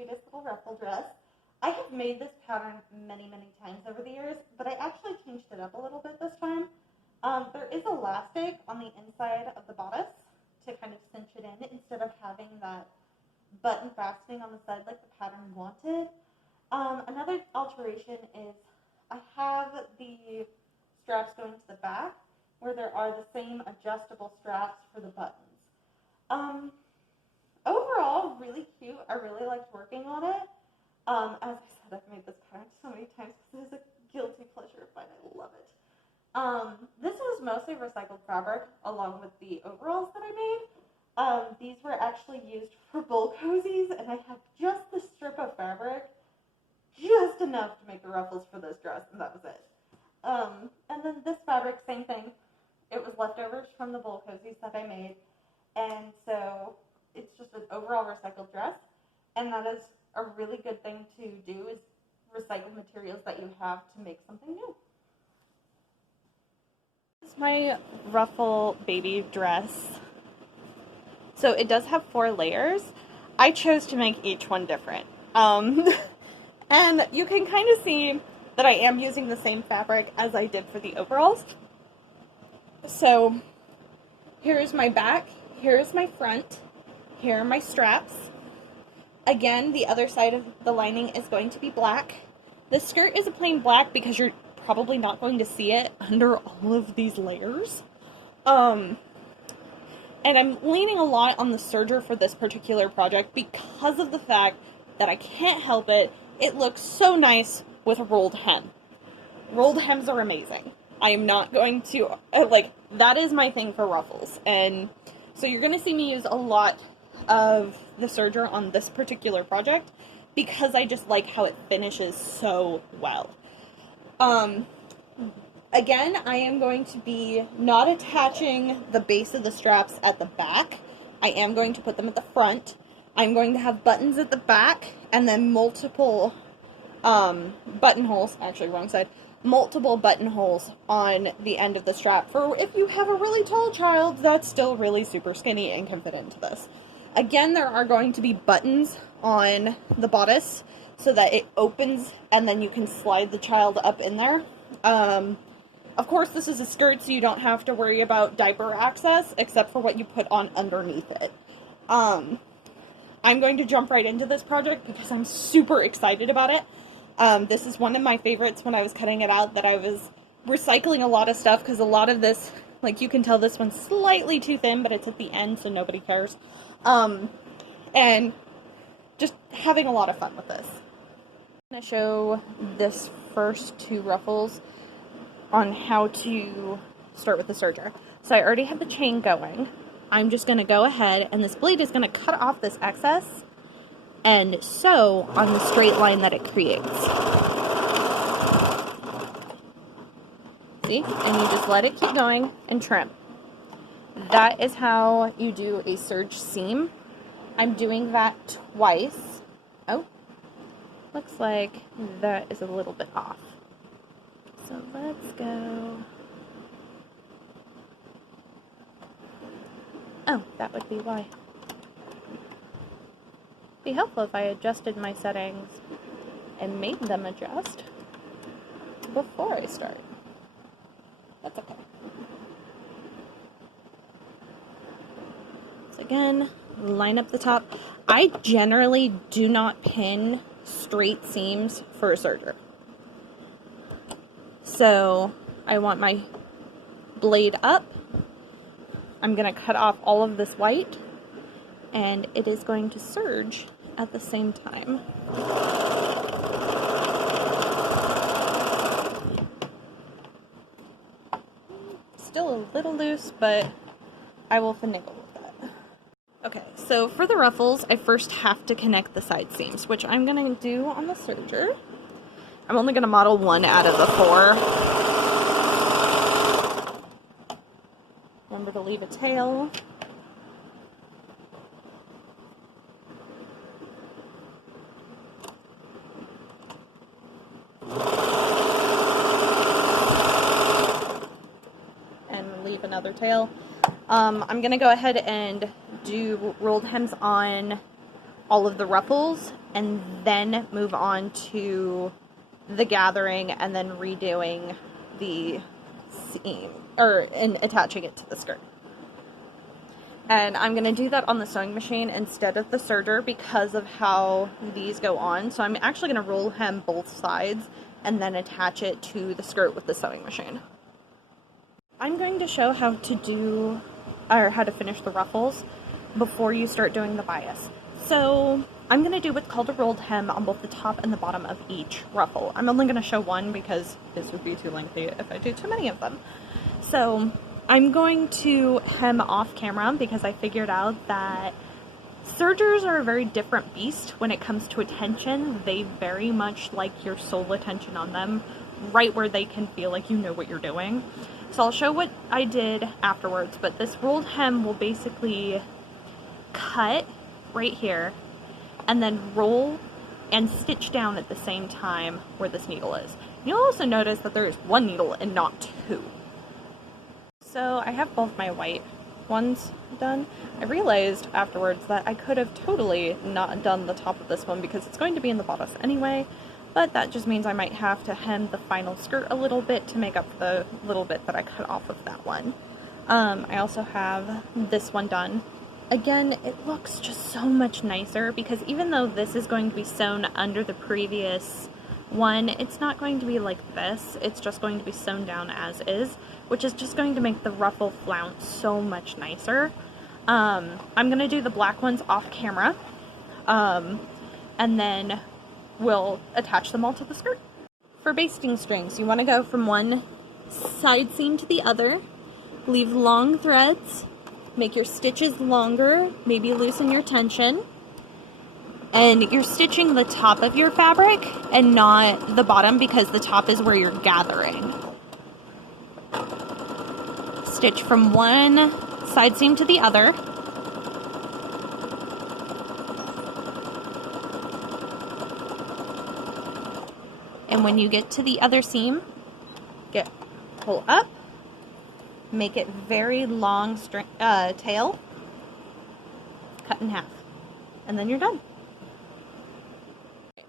cutest little ruffle dress. I have made this pattern many, many times over the years, but I actually changed it up a little bit this time. There is elastic on the inside of the bodice to kind of cinch it in instead of having that button fastening on the side like the pattern wanted. Another alteration is I have the straps going to the back where there are the same adjustable straps for the buttons. Overall, really cute. I really liked working on it. As I said, I've made this pattern so many times because it is a guilty pleasure of mine. I love it. This was mostly recycled fabric along with the overalls that I made. These were actually used for bowl cozies, and I have just the strip of fabric, just enough to make the ruffles for this dress, and that was it. And then this fabric, same thing. It was leftovers from the bowl cozies that I made, and so it's just an overall recycled dress, and that is a really good thing to do, is recycle materials that you have to make something new. This is my ruffle baby dress. So it does have 4 layers. I chose to make each one different. And you can kind of see that I am using the same fabric as I did for the overalls. So here's my back, here's my front, here are my straps. Again, the other side of the lining is going to be black. The skirt is a plain black because you're probably not going to see it under all of these layers. And I'm leaning a lot on the serger for this particular project because of the fact that I can't help it. It looks so nice with a rolled hem. Rolled hems are amazing. I am not going to, that is my thing for ruffles. And so you're going to see me use a lot of the serger on this particular project because I just like how it finishes so well. Again, I am going to be not attaching the base of the straps at the back. I am going to put them at the front. I'm going to have buttons at the back and then multiple buttonholes, actually wrong side, multiple buttonholes on the end of the strap for if you have a really tall child that's still really super skinny and can fit into this. Again, there are going to be buttons on the bodice so that it opens and then you can slide the child up in there. Of course, this is a skirt, so you don't have to worry about diaper access except for what you put on underneath it. I'm going to jump right into this project because I'm super excited about it. This is one of my favorites when I was cutting it out, that I was recycling a lot of stuff because a lot of this, like you can tell this one's slightly too thin, but it's at the end so nobody cares. And just having a lot of fun with this. I'm going to show this first 2 ruffles on how to start with the serger. So I already have the chain going. I'm just going to go ahead and this blade is going to cut off this excess and sew on the straight line that it creates. See? And you just let it keep going and trim. That is how you do a serge seam. I'm doing that twice. Oh, looks like that is a little bit off. So let's go. Oh, that would be why. Be helpful if I adjusted my settings and made them adjust before I start. That's okay. So again, line up the top. I generally do not pin straight seams for a serger. So I want my blade up. I'm going to cut off all of this white, and it is going to serge at the same time. Still a little loose, but I will finagle with that. Okay, so for the ruffles, I first have to connect the side seams, which I'm going to do on the serger. I'm only going to model 1 out of the 4. Remember to leave a tail. And leave another tail. I'm going to go ahead and do rolled hems on all of the ruffles and then move on to the gathering and then redoing the seam and attaching it to the skirt. And I'm going to do that on the sewing machine instead of the serger because of how these go on. So I'm actually going to roll hem both sides and then attach it to the skirt with the sewing machine. I'm going to show how to finish the ruffles before you start doing the bias. So I'm going to do what's called a rolled hem on both the top and the bottom of each ruffle. I'm only going to show one because this would be too lengthy if I do too many of them. So I'm going to hem off camera because I figured out that sergers are a very different beast when it comes to attention. They very much like your sole attention on them, right where they can feel like you know what you're doing. So I'll show what I did afterwards, but this rolled hem will basically cut right here and then roll and stitch down at the same time where this needle is. You'll also notice that there is one needle and not two. So I have both my white ones done. I realized afterwards that I could have totally not done the top of this one because it's going to be in the bodice anyway, but that just means I might have to hem the final skirt a little bit to make up the little bit that I cut off of that one. I also have this one done. Again, it looks just so much nicer because even though this is going to be sewn under the previous one, it's not going to be like this. It's just going to be sewn down as is, which is just going to make the ruffle flounce so much nicer. I'm going to do the black ones off camera, and then we'll attach them all to the skirt. For basting strings, you want to go from one side seam to the other, leave long threads, make your stitches longer, maybe loosen your tension, and you're stitching the top of your fabric and not the bottom because the top is where you're gathering. Stitch from one side seam to the other. And when you get to the other seam, pull up, make it very long tail, cut in half, and then you're done.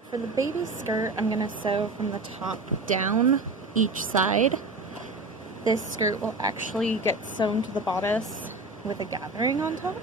For the baby skirt, I'm going to sew from the top down each side. This skirt will actually get sewn to the bodice with a gathering on top.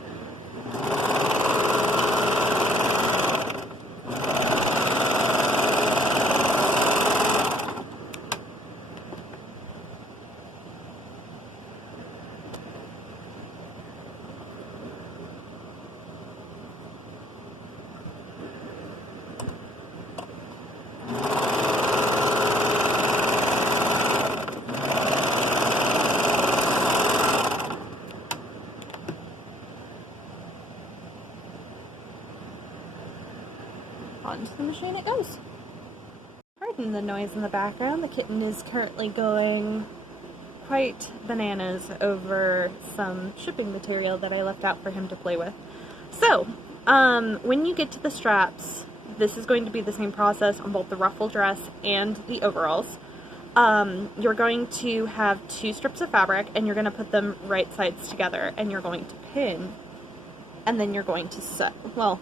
Onto the machine it goes. Pardon the noise in the background. The kitten is currently going quite bananas over some shipping material that I left out for him to play with. So, when you get to the straps, this is going to be the same process on both the ruffle dress and the overalls. You're going to have two strips of fabric and you're going to put them right sides together and you're going to pin and then you're going to sew. Well,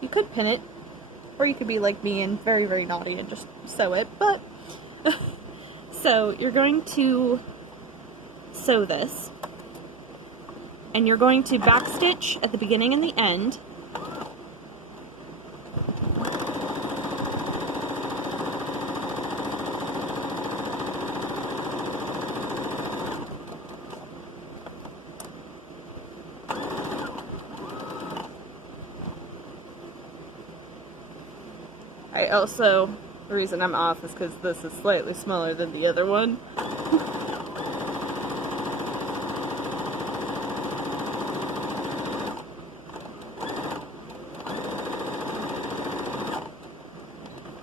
you could pin it, or you could be like me and very, very naughty and just sew it, but so you're going to sew this and you're going to backstitch at the beginning and the end. The reason I'm off is because this is slightly smaller than the other one.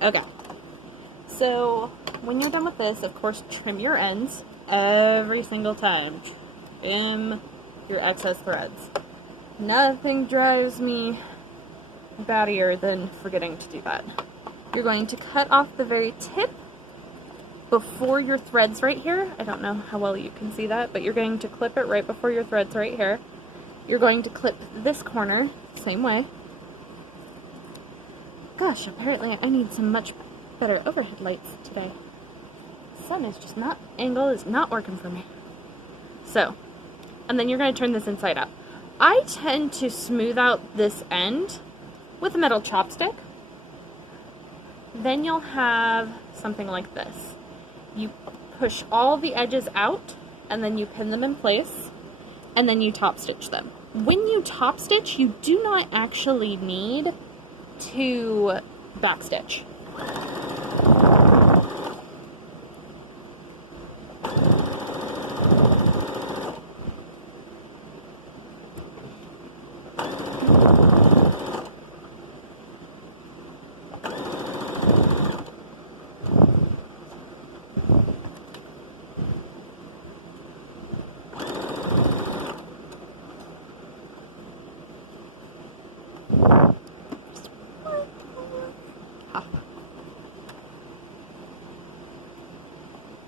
Okay, so when you're done with this, of course, trim your ends every single time. Trim your excess threads. Nothing drives me battier than forgetting to do that. You're going to cut off the very tip before your threads right here. I don't know how well you can see that, but you're going to clip it right before your threads right here. You're going to clip this corner, same way. gosh, apparently I need some much better overhead lights today. The sun is just not, angle is not working for me. So, and then you're going to turn this inside out. I tend to smooth out this end with a metal chopstick. Then you'll have something like this. You push all the edges out, and then you pin them in place, and then you top stitch them. When you top stitch, you do not actually need to back stitch.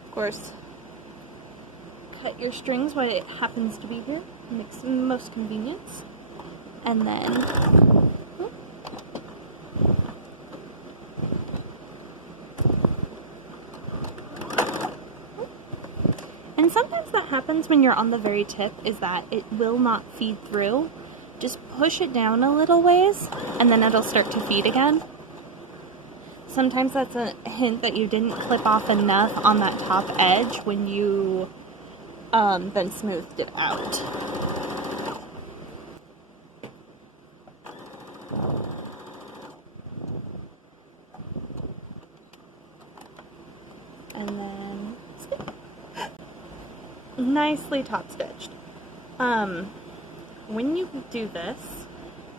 Of course, cut your strings while it happens to be here. Makes the most convenience. And then and sometimes that happens when you're on the very tip, is that it will not feed through. Just push it down a little ways and then it'll start to feed again. Sometimes that's a hint that you didn't clip off enough on that top edge when you then smoothed it out. And then nicely top stitched. When you do this,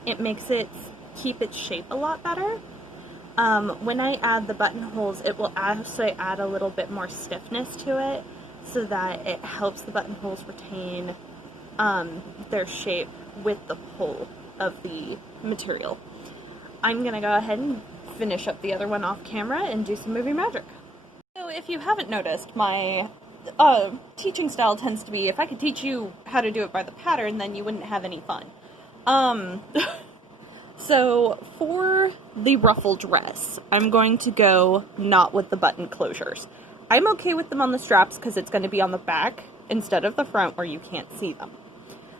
it makes it keep its shape a lot better. When I add the buttonholes, it will actually add a little bit more stiffness to it so that it helps the buttonholes retain their shape with the pull of the material. I'm going to go ahead and finish up the other one off camera and do some movie magic. So if you haven't noticed, my teaching style tends to be, if I could teach you how to do it by the pattern, then you wouldn't have any fun. So for the ruffle dress, I'm going to go not with the button closures. I'm okay with them on the straps because it's going to be on the back instead of the front where you can't see them.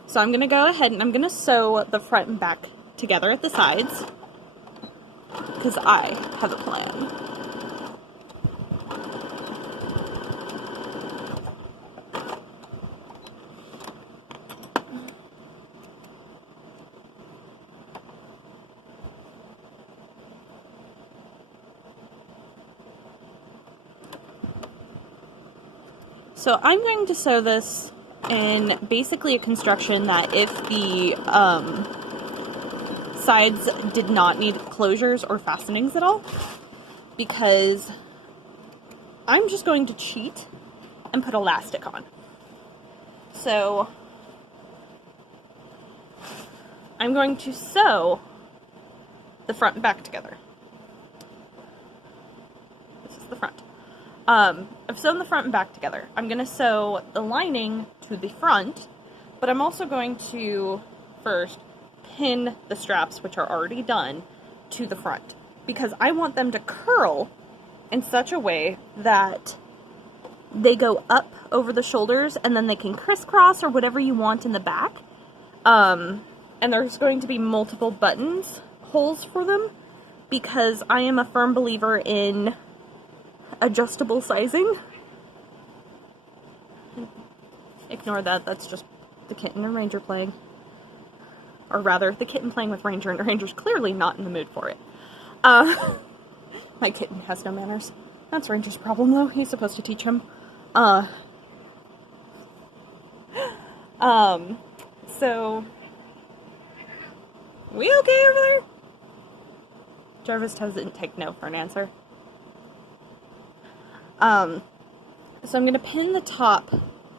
So I'm going to go ahead and I'm going to sew the front and back together at the sides because I have a plan. So I'm going to sew this in basically a construction that if the sides did not need closures or fastenings at all, because I'm just going to cheat and put elastic on. So I'm going to sew the front and back together. This is the front. I've sewn the front and back together. I'm going to sew the lining to the front, but I'm also going to first pin the straps, which are already done, to the front, because I want them to curl in such a way that they go up over the shoulders and then they can crisscross or whatever you want in the back. And there's going to be multiple buttons, holes for them, because I am a firm believer in adjustable sizing. Ignore that, that's just the kitten and Ranger playing. Or rather, the kitten playing with Ranger, and Ranger's clearly not in the mood for it. My kitten has no manners. That's Ranger's problem, though. He's supposed to teach him. So... We okay over there? Jarvis doesn't take no for an answer. So I'm going to pin the top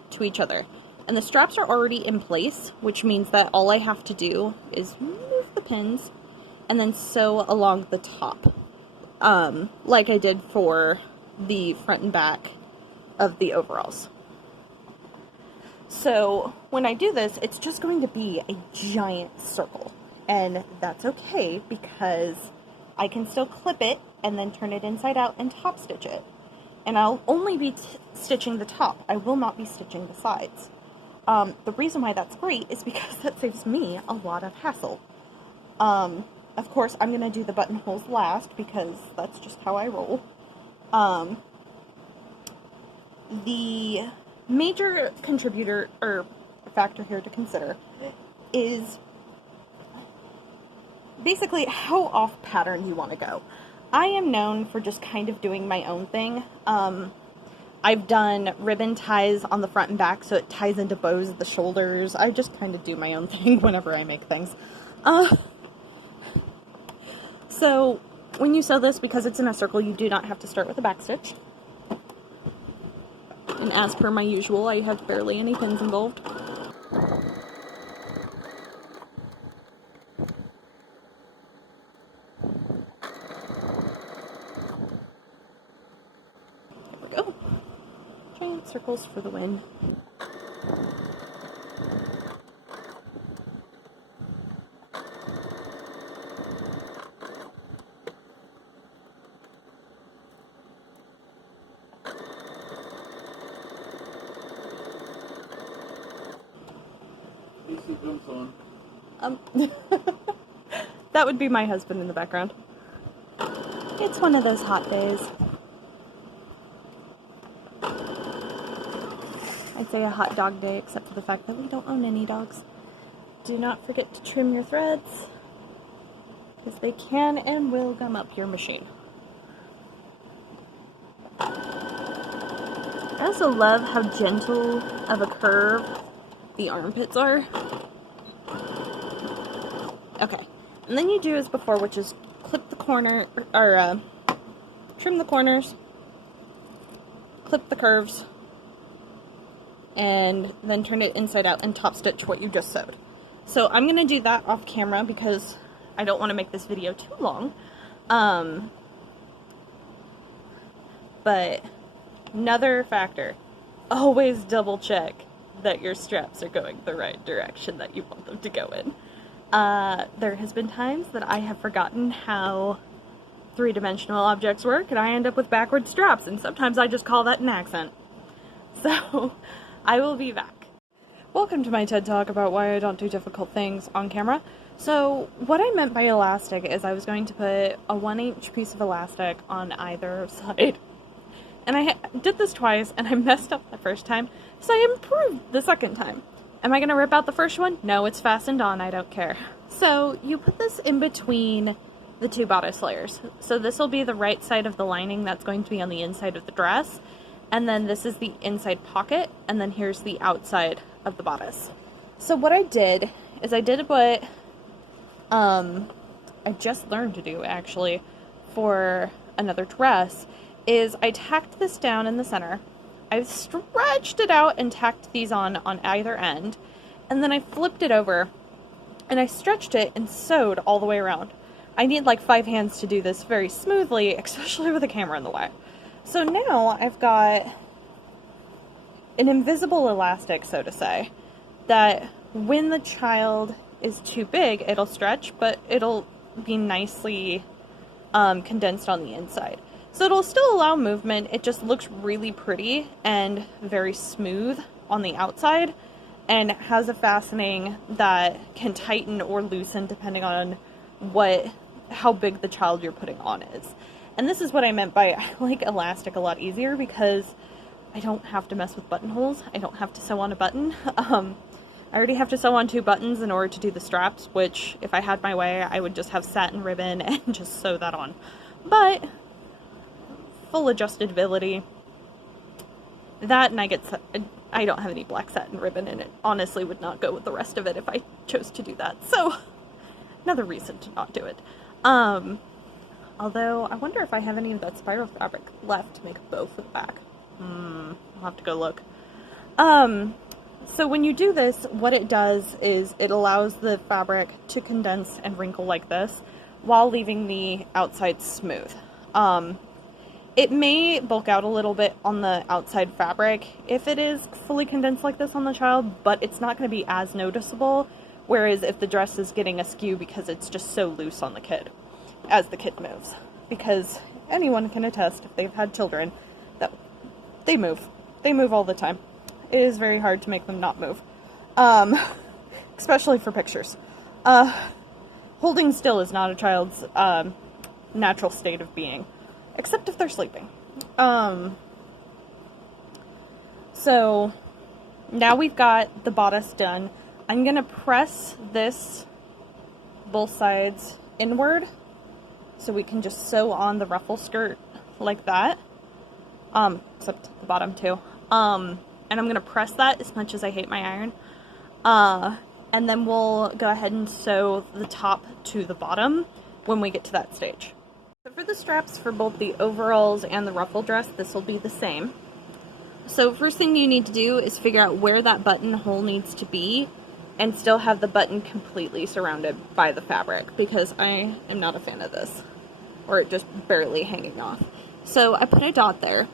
to each other. And the straps are already in place, which means that all I have to do is move the pins and then sew along the top. Like I did for the front and back of the overalls. So when I do this, it's just going to be a giant circle. And that's okay because I can still clip it and then turn it inside out and top stitch it. And I'll only be stitching the top. I will not be stitching the sides. The reason why that's great is because that saves me a lot of hassle. Of course, I'm going to do the buttonholes last because that's just how I roll. The major contributor or factor here to consider is basically how off pattern you want to go. I am known for just kind of doing my own thing. I've done ribbon ties on the front and back so it ties into bows at the shoulders. I just kind of do my own thing whenever I make things. So when you sew this, because it's in a circle, you do not have to start with a back stitch. And as per my usual, I have barely any pins involved. There we go. Giant circles for the win. Cece comes on. That would be my husband in the background. It's one of those hot days. I'd say a hot dog day, except for the fact that we don't own any dogs. Do not forget to trim your threads, because they can and will gum up your machine. I also love how gentle of a curve the armpits are. Okay, and then you do as before, which is clip the corner, or trim the corners, clip the curves, and then turn it inside out and top stitch what you just sewed. So I'm going to do that off camera because I don't want to make this video too long. But another factor, always double check that your straps are going the right direction that you want them to go in. There has been times that I have forgotten how three-dimensional objects work and I end up with backward straps, and sometimes I just call that an accent. So I will be back. Welcome to my TED Talk about why I don't do difficult things on camera. So what I meant by elastic is I was going to put a 1/8 piece of elastic on either side. And I did this twice, and I messed up the first time, so I improved the second time. Am I going to rip out the first one? No, it's fastened on, I don't care. So you put this in between the two bodice layers. So this will be the right side of the lining that's going to be on the inside of the dress, and then this is the inside pocket, and then here's the outside of the bodice. So what I did is I did what I just learned to do, actually, for another dress, is I tacked this down in the center, I stretched it out and tacked these on either end, and then I flipped it over, and I stretched it and sewed all the way around. I need like 5 hands to do this very smoothly, especially with a camera in the way. So now I've got an invisible elastic, so to say, that when the child is too big, it'll stretch, but it'll be nicely condensed on the inside. So it'll still allow movement, it just looks really pretty and very smooth on the outside, and has a fastening that can tighten or loosen depending on how big the child you're putting on is. And this is what I meant by I like elastic a lot easier, because I don't have to mess with buttonholes. I don't have to sew on a button. I already have to sew on 2 buttons in order to do the straps, which if I had my way I would just have satin ribbon and just sew that on. But full adjustability, that, and I don't have any black satin ribbon, and it honestly would not go with the rest of it if I chose to do that. So another reason to not do it. Although I wonder if I have any of that spiral fabric left to make a bow for the back. I'll have to go look. So when you do this, what it does is it allows the fabric to condense and wrinkle like this while leaving the outside smooth. It may bulk out a little bit on the outside fabric if it is fully condensed like this on the child, but it's not going to be as noticeable, whereas if the dress is getting askew because it's just so loose on the kid. as the kid moves, because anyone can attest, if they've had children, that they move all the time. It is very hard to make them not move, especially for pictures. Holding still is not a child's natural state of being, except if they're sleeping. So now we've got the bodice done. I'm gonna press this both sides inward so we can just sew on the ruffle skirt like that, except the bottom too. And I'm gonna press that as much as I hate my iron. And then we'll go ahead and sew the top to the bottom when we get to that stage. So for the straps for both the overalls and the ruffle dress, this will be the same. So first thing you need to do is figure out where that buttonhole needs to be and still have the button completely surrounded by the fabric, because I am not a fan of this, or it just barely hanging off. So I put a dot there.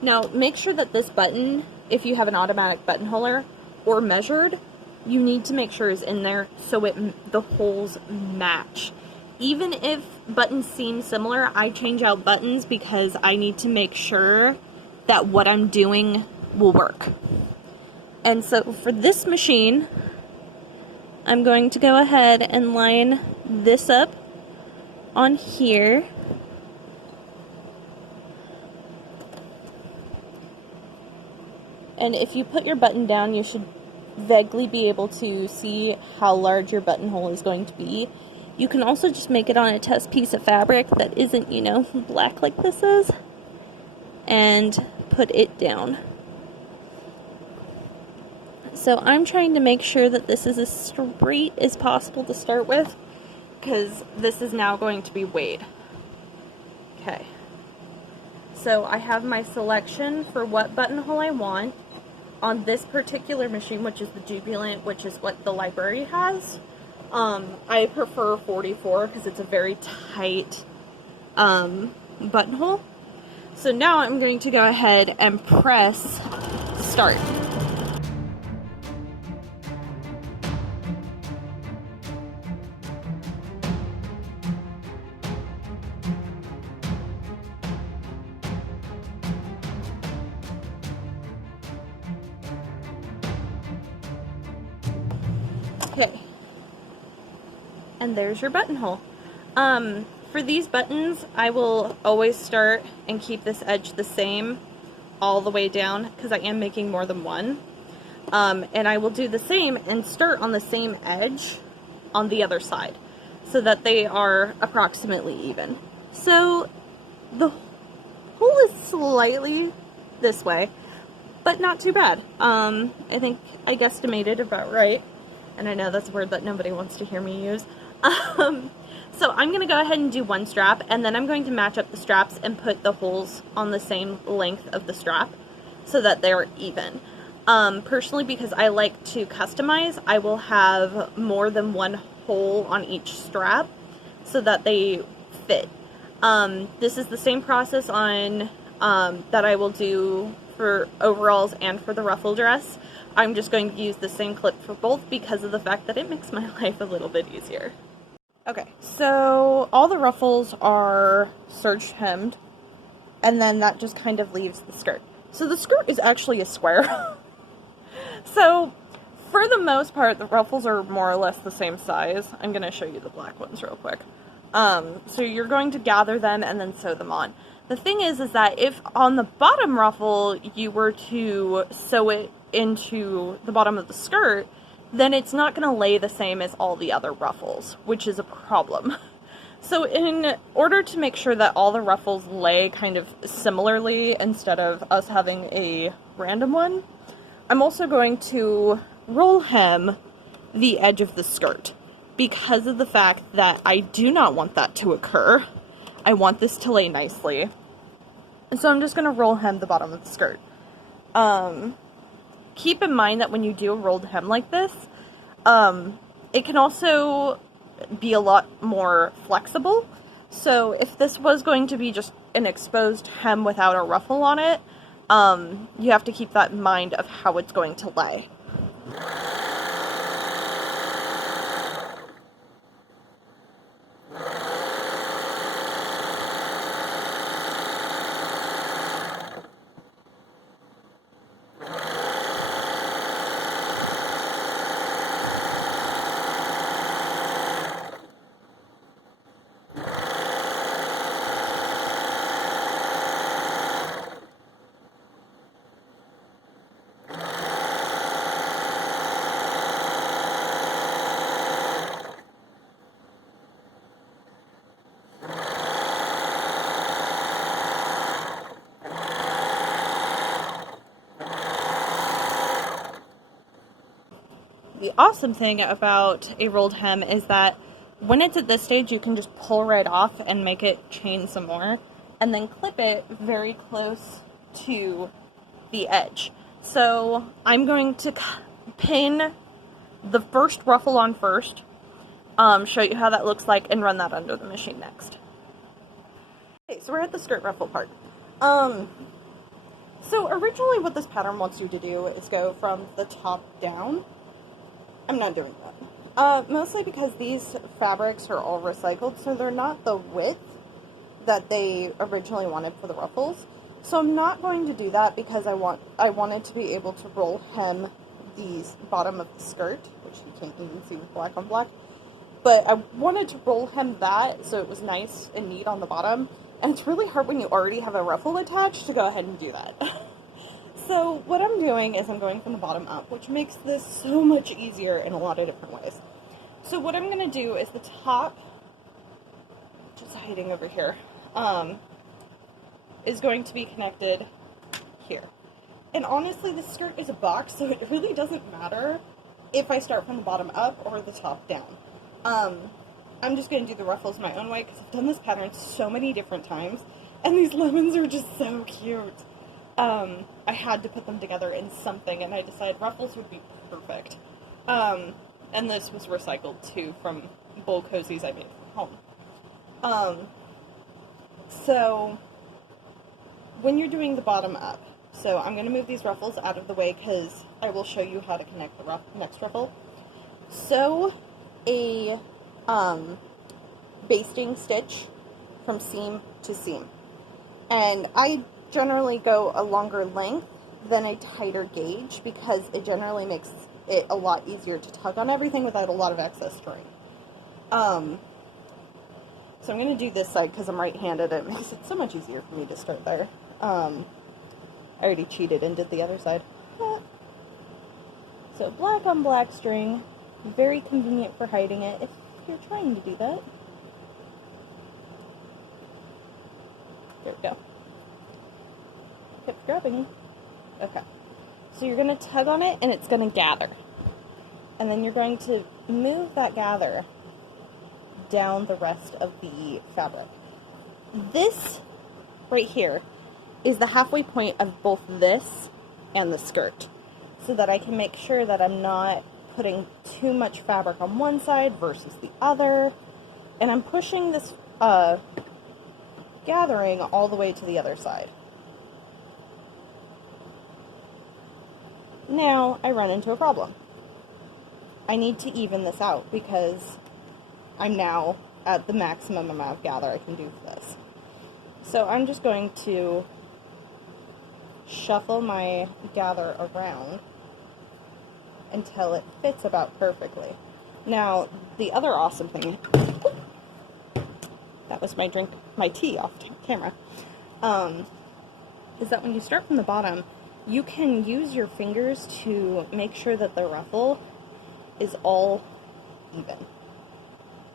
Now make sure that this button, if you have an automatic buttonholer or measured, you need to make sure is in there so the holes match. Even if buttons seem similar, I change out buttons because I need to make sure that what I'm doing will work. And so for this machine, I'm going to go ahead and line this up on here. And if you put your button down, you should vaguely be able to see how large your buttonhole is going to be. You can also just make it on a test piece of fabric that isn't, you know, black like this is, and put it down. So I'm trying to make sure that this is as straight as possible to start with, because this is now going to be weighed. Okay. So I have my selection for what buttonhole I want on this particular machine, which is the Jubilant, which is what the library has. I prefer 44 because it's a very tight buttonhole. So now I'm going to go ahead and press start. Okay, and there's your buttonhole. For these buttons, I will always start and keep this edge the same all the way down because I am making more than one. And I will do the same and start on the same edge on the other side so that they are approximately even. So the hole is slightly this way, but not too bad. I think I guesstimated about right. And I know that's a word that nobody wants to hear me use. So I'm going to go ahead and do one strap, and then I'm going to match up the straps and put the holes on the same length of the strap so that they're even. Personally, because I like to customize, I will have more than one hole on each strap so that they fit. This is the same process on that I will do for overalls and for the ruffle dress. I'm just going to use the same clip for both because of the fact that it makes my life a little bit easier. Okay, so all the ruffles are serge hemmed, and then that just kind of leaves the skirt. So the skirt is actually a square. So for the most part, the ruffles are more or less the same size. I'm going to show you the black ones real quick. So you're going to gather them and then sew them on. The thing is that if on the bottom ruffle you were to sew it into the bottom of the skirt, then it's not going to lay the same as all the other ruffles, which is a problem. So in order to make sure that all the ruffles lay kind of similarly instead of us having a random one, I'm also going to roll hem the edge of the skirt because of the fact that I do not want that to occur. I want this to lay nicely. And so I'm just going to roll hem the bottom of the skirt. Keep in mind that when you do a rolled hem like this, it can also be a lot more flexible. So if this was going to be just an exposed hem without a ruffle on it, you have to keep that in mind of how it's going to lay. awesome thing about a rolled hem is that when it's at this stage, you can just pull right off and make it chain some more, and then clip it very close to the edge. So I'm going to pin the first ruffle on first, show you how that looks like, and run that under the machine next. Okay, so we're at the skirt ruffle part. So originally what this pattern wants you to do is go from the top down. I'm not doing that. Mostly because these fabrics are all recycled, so they're not the width that they originally wanted for the ruffles. So I'm not going to do that because I wanted to be able to roll hem the bottom of the skirt, which you can't even see with black on black. But I wanted to roll hem that so it was nice and neat on the bottom. And it's really hard when you already have a ruffle attached to go ahead and do that. So what I'm doing is I'm going from the bottom up, which makes this so much easier in a lot of different ways. So what I'm going to do is the top, just hiding over here, is going to be connected here. And honestly, this skirt is a box, so it really doesn't matter if I start from the bottom up or the top down. I'm just going to do the ruffles my own way because I've done this pattern so many different times, and these lemons are just so cute. I had to put them together in something, and I decided ruffles would be perfect. And this was recycled too from bowl cozies I made from home. So when you're doing the bottom up, so I'm going to move these ruffles out of the way because I will show you how to connect the next ruffle. Sew a basting stitch from seam to seam, and I generally go a longer length than a tighter gauge because it generally makes it a lot easier to tug on everything without a lot of excess string. So I'm going to do this side because I'm right-handed. It makes it so much easier for me to start there. I already cheated and did the other side. So black on black string, very convenient for hiding it if you're trying to do that. There we go. Kept grabbing. Okay. So you're going to tug on it and it's going to gather. And then you're going to move that gather down the rest of the fabric. This right here is the halfway point of both this and the skirt, so that I can make sure that I'm not putting too much fabric on one side versus the other, and I'm pushing this gathering all the way to the other side. Now I run into a problem. I need to even this out because I'm now at the maximum amount of gather I can do for this. So I'm just going to shuffle my gather around until it fits about perfectly. Now, the other awesome thing, that was my tea off camera, is that when you start from the bottom, you can use your fingers to make sure that the ruffle is all even.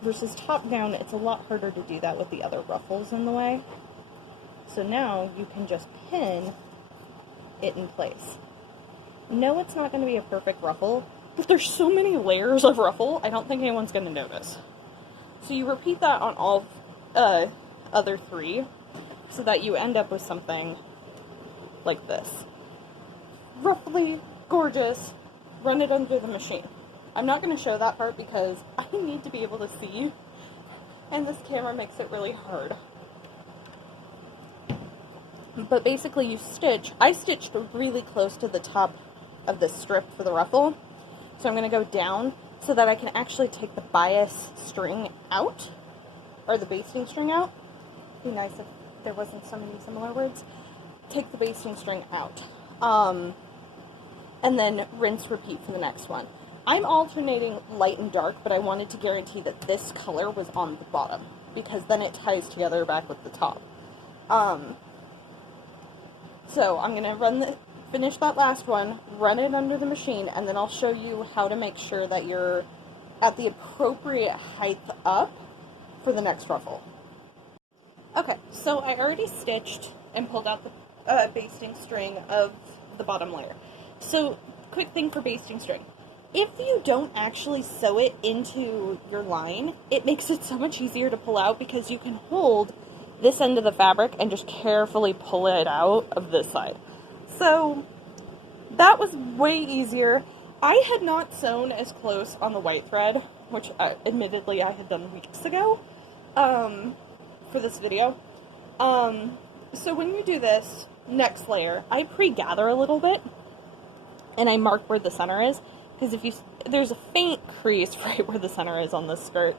Versus top down, it's a lot harder to do that with the other ruffles in the way. So now you can just pin it in place. No, it's not going to be a perfect ruffle, but there's so many layers of ruffle, I don't think anyone's going to notice. So you repeat that on all other three, so that you end up with something like this. Ruffly, gorgeous, run it under the machine. I'm not going to show that part because I need to be able to see, and this camera makes it really hard. But basically you stitch, I stitched really close to the top of this strip for the ruffle, so I'm going to go down so that I can actually take the bias string out, or the basting string out. It'd be nice if there wasn't so many similar words. Take the basting string out. And then rinse, repeat for the next one. I'm alternating light and dark, but I wanted to guarantee that this color was on the bottom, because then it ties together back with the top. So I'm going to finish that last one, run it under the machine, and then I'll show you how to make sure that you're at the appropriate height up for the next ruffle. Okay, so I already stitched and pulled out the basting string of the bottom layer. So, quick thing for basting string. If you don't actually sew it into your line, it makes it so much easier to pull out because you can hold this end of the fabric and just carefully pull it out of this side. So that was way easier. I had not sewn as close on the white thread, which admittedly I had done weeks ago for this video. So when you do this next layer, I pre-gather a little bit and I mark where the center is, because there's a faint crease right where the center is on this skirt.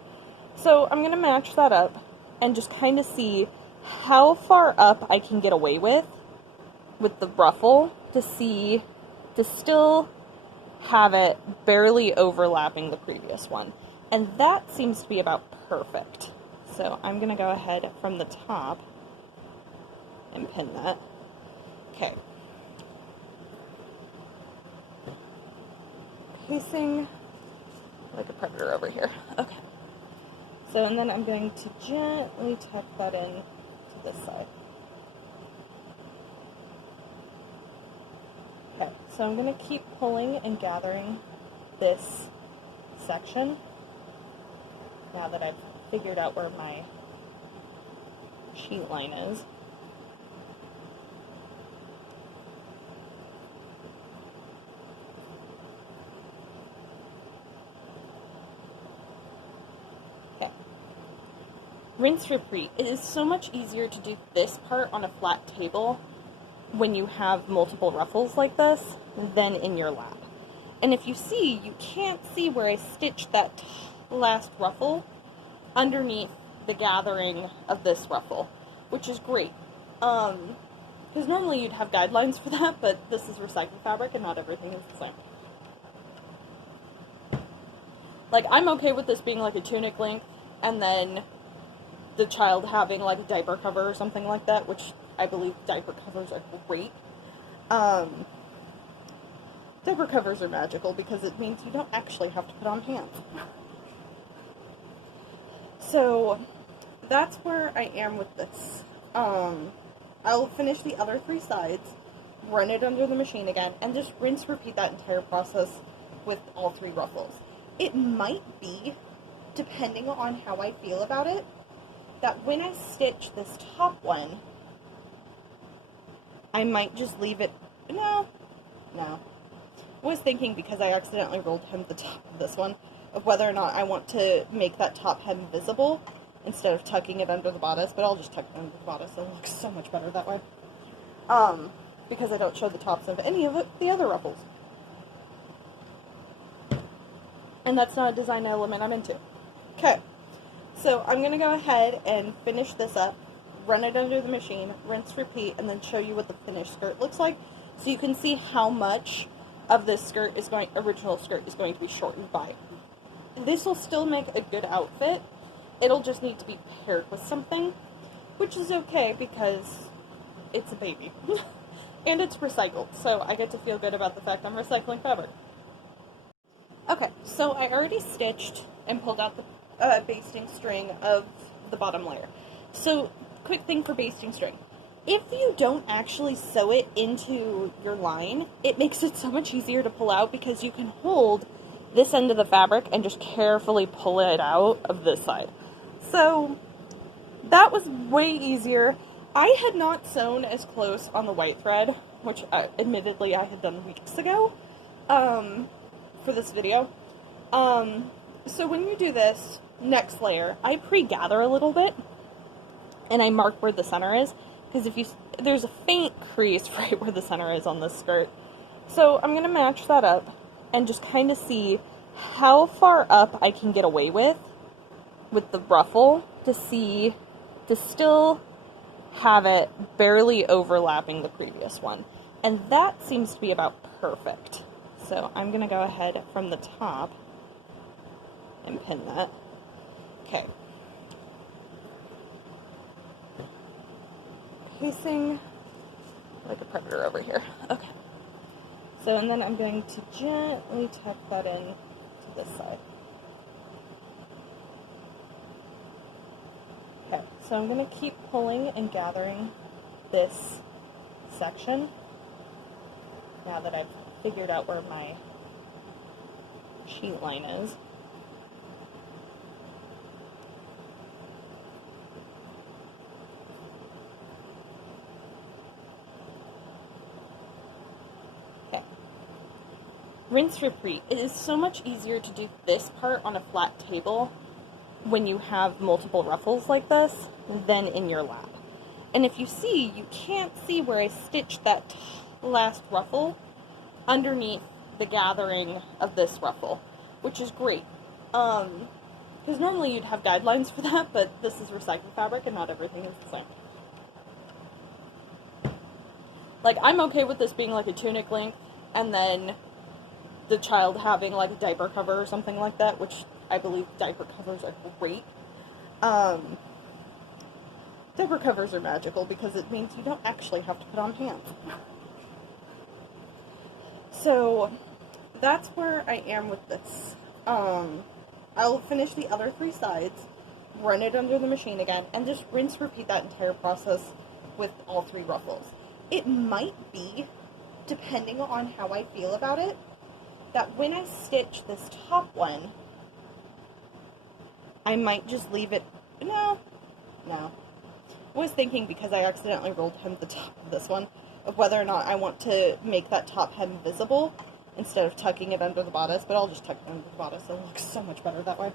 So I'm going to match that up and just kind of see how far up I can get away with the ruffle to still have it barely overlapping the previous one. And that seems to be about perfect. So I'm going to go ahead from the top and pin that. Okay. Pacing like a predator over here. Okay. So, and then I'm going to gently tuck that in to this side. Okay, so I'm going to keep pulling and gathering this section now that I've figured out where my sheet line is. Okay. Rinse, repeat. It is so much easier to do this part on a flat table when you have multiple ruffles like this than in your lap. And if you see, you can't see where I stitched that last ruffle underneath the gathering of this ruffle, which is great. Because normally you'd have guidelines for that, but this is recycled fabric and not everything is the same. Like, I'm okay with this being like a tunic length and then the child having like a diaper cover or something like that, which I believe diaper covers are great. Diaper covers are magical because it means you don't actually have to put on pants. So that's where I am with this. I'll finish the other 3 sides, run it under the machine again, and just rinse, repeat that entire process with all 3 ruffles. It might be, depending on how I feel about it, that when I stitch this top one, I might just leave it. No. I was thinking, because I accidentally rolled hem the top of this one, of whether or not I want to make that top hem visible instead of tucking it under the bodice, but I'll just tuck it under the bodice. It'll look so much better that way. Because I don't show the tops of any of the other ruffles. And that's not a design element I'm into. Okay, so I'm going to go ahead and finish this up, run it under the machine, rinse, repeat, and then show you what the finished skirt looks like, so you can see how much of this original skirt is going to be shortened by. This will still make a good outfit. It'll just need to be paired with something, which is okay because it's a baby. And it's recycled, so I get to feel good about the fact I'm recycling fabric. Okay, so I already stitched and pulled out the basting string of the bottom layer. So, quick thing for basting string. If you don't actually sew it into your line, it makes it so much easier to pull out because you can hold this end of the fabric and just carefully pull it out of this side. So that was way easier. I had not sewn as close on the white thread, which admittedly I had done weeks ago for this video. So when you do this next layer, I pre-gather a little bit and I mark where the center is, because there's a faint crease right where the center is on this skirt. So I'm going to match that up and just kind of see how far up I can get away with the ruffle to still have it barely overlapping the previous one. And that seems to be about perfect. So I'm going to go ahead from the top and pin that. Okay. Pacing like a predator over here. Okay. So, and then I'm going to gently tuck that in to this side. Okay, so I'm going to keep pulling and gathering this section now that I've figured out where my sheet line is. Okay. Rinse, repeat. It is so much easier to do this part on a flat table when you have multiple ruffles like this than in your lap. And if you see, you can't see where I stitched that last ruffle underneath the gathering of this ruffle, which is great. Because normally you'd have guidelines for that, but this is recycled fabric and not everything is the same. Like, I'm okay with this being like a tunic length, and then the child having like a diaper cover or something like that, which I believe diaper covers are great. Diaper covers are magical because it means you don't actually have to put on pants. So that's where I am with this. I'll finish the other 3 sides, run it under the machine again, and just rinse, repeat that entire process with all 3 ruffles. It might be, depending on how I feel about it, that when I stitch this top one, I might just leave it. No. I was thinking, because I accidentally rolled hem the top of this one, of whether or not I want to make that top hem visible instead of tucking it under the bodice, but I'll just tuck it under the bodice. It'll look so much better that way.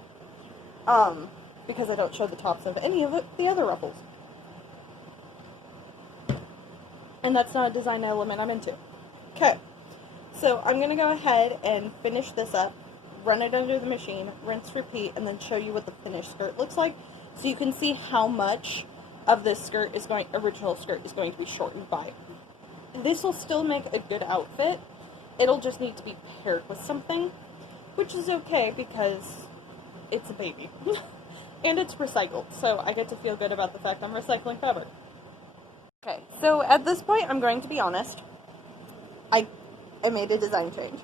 Because I don't show the tops of any of the other ruffles. And that's not a design element I'm into. Okay, so I'm going to go ahead and finish this up, run it under the machine, rinse, repeat, and then show you what the finished skirt looks like, so you can see how much of this original skirt is going to be shortened by. This will still make a good outfit. It'll just need to be paired with something, which is okay because it's a baby. And it's recycled, so I get to feel good about the fact I'm recycling fabric. Okay, so at this point, I'm going to be honest. I made a design change.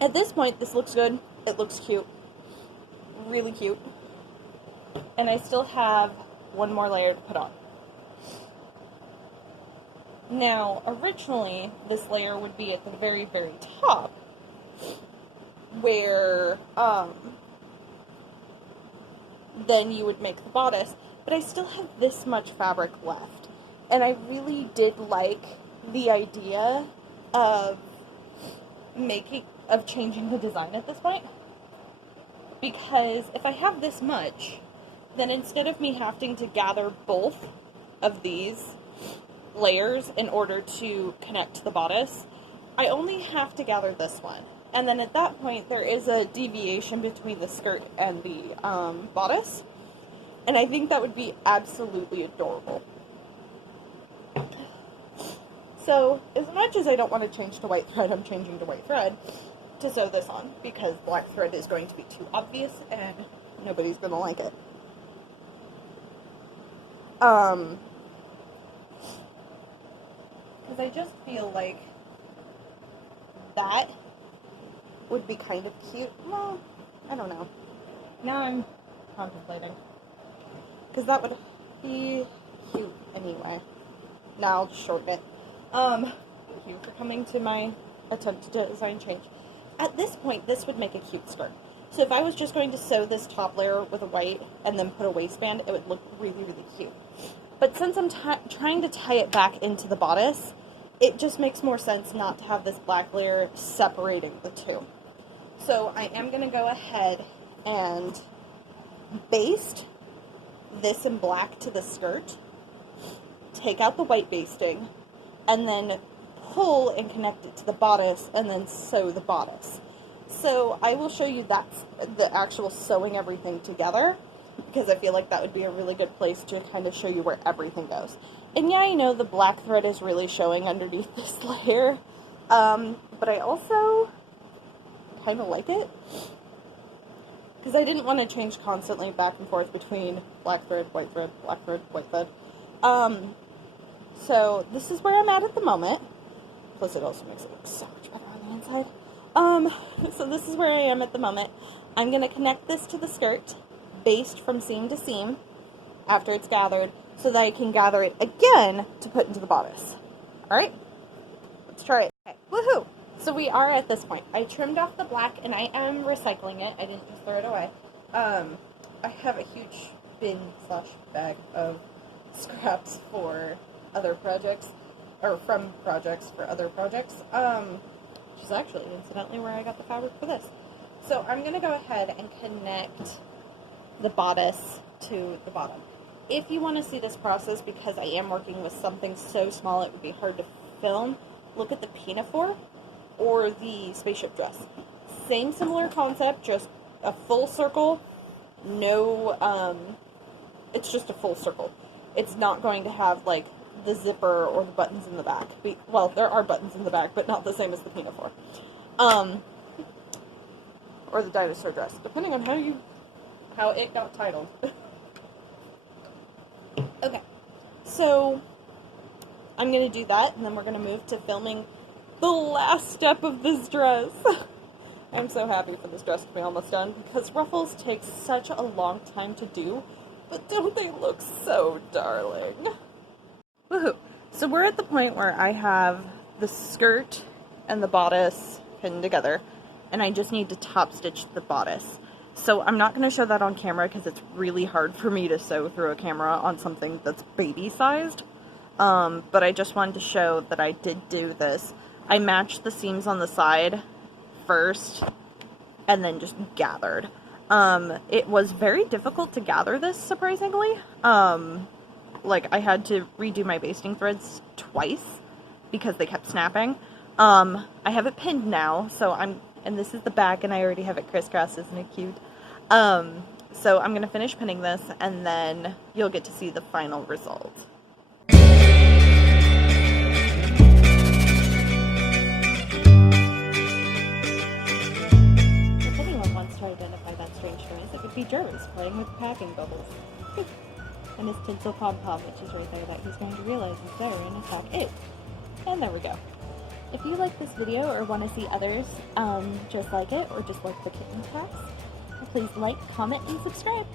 At this point, this looks good. It looks cute. Really cute. And I still have one more layer to put on. Now, originally, this layer would be at the very, very top, where, then you would make the bodice, but I still have this much fabric left. And I really did like the idea of changing the design at this point. Because if I have this much, then instead of me having to gather both of these layers in order to connect to the bodice, I only have to gather this one. And then at that point, there is a deviation between the skirt and the bodice. And I think that would be absolutely adorable. So, as much as I don't want to change to white thread, I'm changing to white thread to sew this on, because black thread is going to be too obvious and nobody's going to like it. Because I just feel like that would be kind of cute. Well, I don't know. Now I'm contemplating. Because that would be cute anyway. Now I'll just shorten it. Thank you for coming to my attempt to design change. At this point, this would make a cute skirt. So if I was just going to sew this top layer with a white and then put a waistband, it would look really, really cute. But since I'm trying to tie it back into the bodice, it just makes more sense not to have this black layer separating the two. So I am going to go ahead and baste this in black to the skirt, take out the white basting, and then pull and connect it to the bodice, and then sew the bodice. So I will show you that's the actual sewing everything together, because I feel like that would be a really good place to kind of show you where everything goes. And yeah, I know the black thread is really showing underneath this layer, but I also kind of like it, because I didn't want to change constantly back and forth between black thread, white thread, black thread, white thread. So this is where I'm at the moment. Plus it also makes it look so much better on the inside. So this is where I am at the moment. I'm going to connect this to the skirt, baste from seam to seam after it's gathered, so that I can gather it again to put into the bodice. Alright? Let's try it. Okay. Woohoo! So we are at this point. I trimmed off the black and I am recycling it. I didn't just throw it away. I have a huge bin / bag of scraps for other projects, or from projects for other projects, which is actually incidentally where I got the fabric for this. So I'm going to go ahead and connect the bodice to the bottom. If you want to see this process, because I am working with something so small it would be hard to film, look at the pinafore or the spaceship dress. Same similar concept, just a full circle, no, it's just a full circle. It's not going to have, like, the zipper or the buttons in the back. Well, there are buttons in the back, but not the same as the pinafore. Or the dinosaur dress, depending on how it got titled. Okay, so I'm going to do that, and then we're going to move to filming the last step of this dress. I'm so happy for this dress to be almost done, because ruffles take such a long time to do, but don't they look so darling? Woohoo! So we're at the point where I have the skirt and the bodice pinned together, and I just need to top stitch the bodice. So I'm not going to show that on camera because it's really hard for me to sew through a camera on something that's baby-sized. But I just wanted to show that I did do this. I matched the seams on the side first and then just gathered. It was very difficult to gather this, surprisingly. Like, I had to redo my basting threads twice because they kept snapping. I have it pinned now, so and this is the back, and I already have it crisscrossed. Isn't it cute? So I'm going to finish pinning this, and then you'll get to see the final result. If anyone wants to identify that strange noise, it would be Jervis playing with packing bubbles. And his tinsel pom-pom, which is right there, that he's going to realize is better and attack it. And there we go. If you like this video or want to see others just like it, or just like the kitten packs, please like, comment, and subscribe.